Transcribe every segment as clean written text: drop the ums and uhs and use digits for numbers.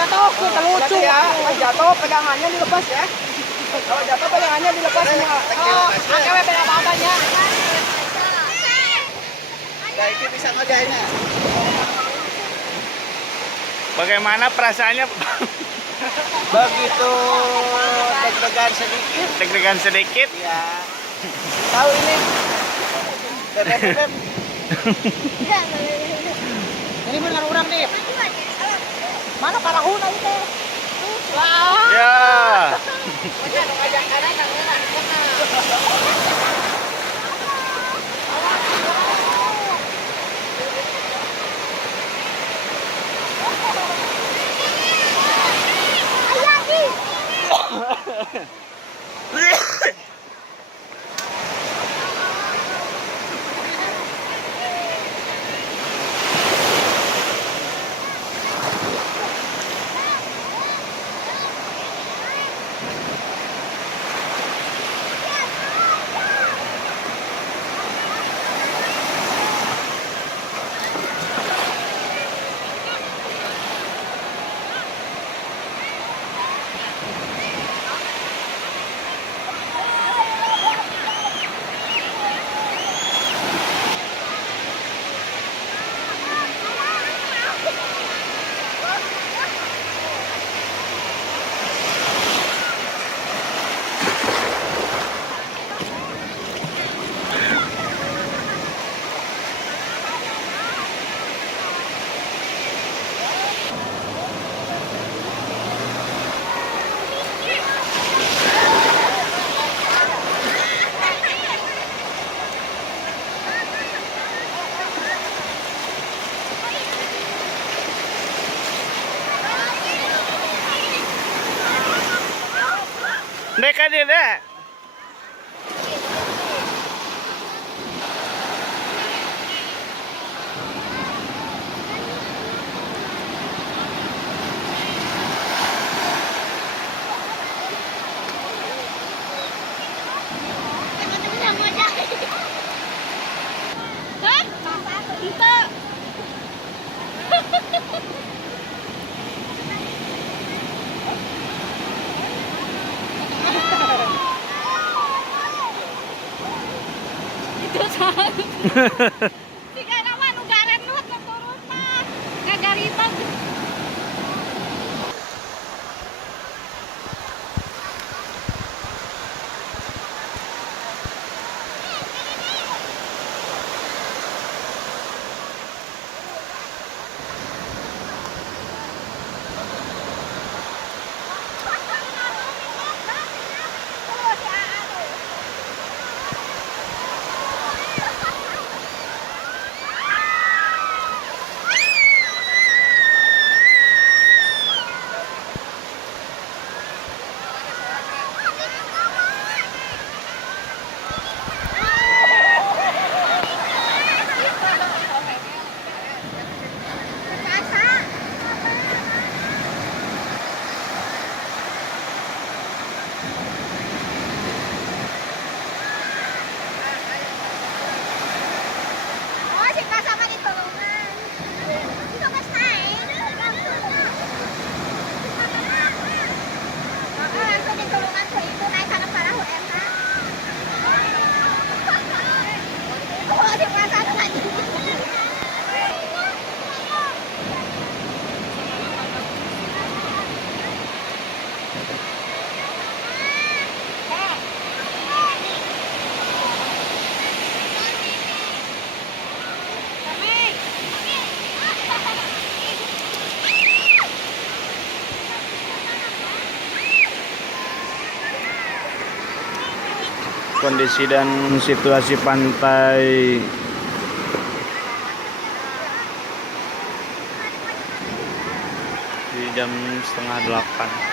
Jatuh, kita lucu ya. Jatuh, pegangannya dilepas ya. Kalau jatuh pegangannya dilepas semua. Oh, agak beda babanya. Ini bisa ngerjainnya. Bagaimana perasaannya? Begitu deg-degan sedikit. Deg-degan sedikit. Ya. Tahu ini. Bebek. Ini benar orang nih. Mana parahuna itu? Wah. Ya. Mereka dia dah. Tiga nama nugaran lu turun mah. Gagaribag. Kondisi dan situasi pantai di jam 7:30.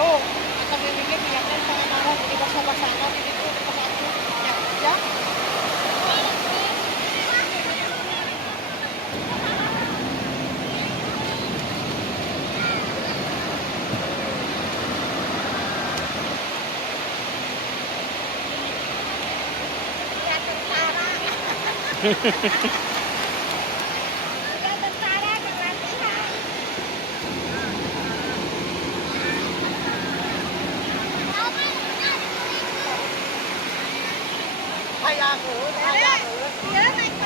Oh, kami ini niatnya sama marah jadi basah-basahan ini tuh di tempat aku. Ya. Hayang, hayang. Iya, naik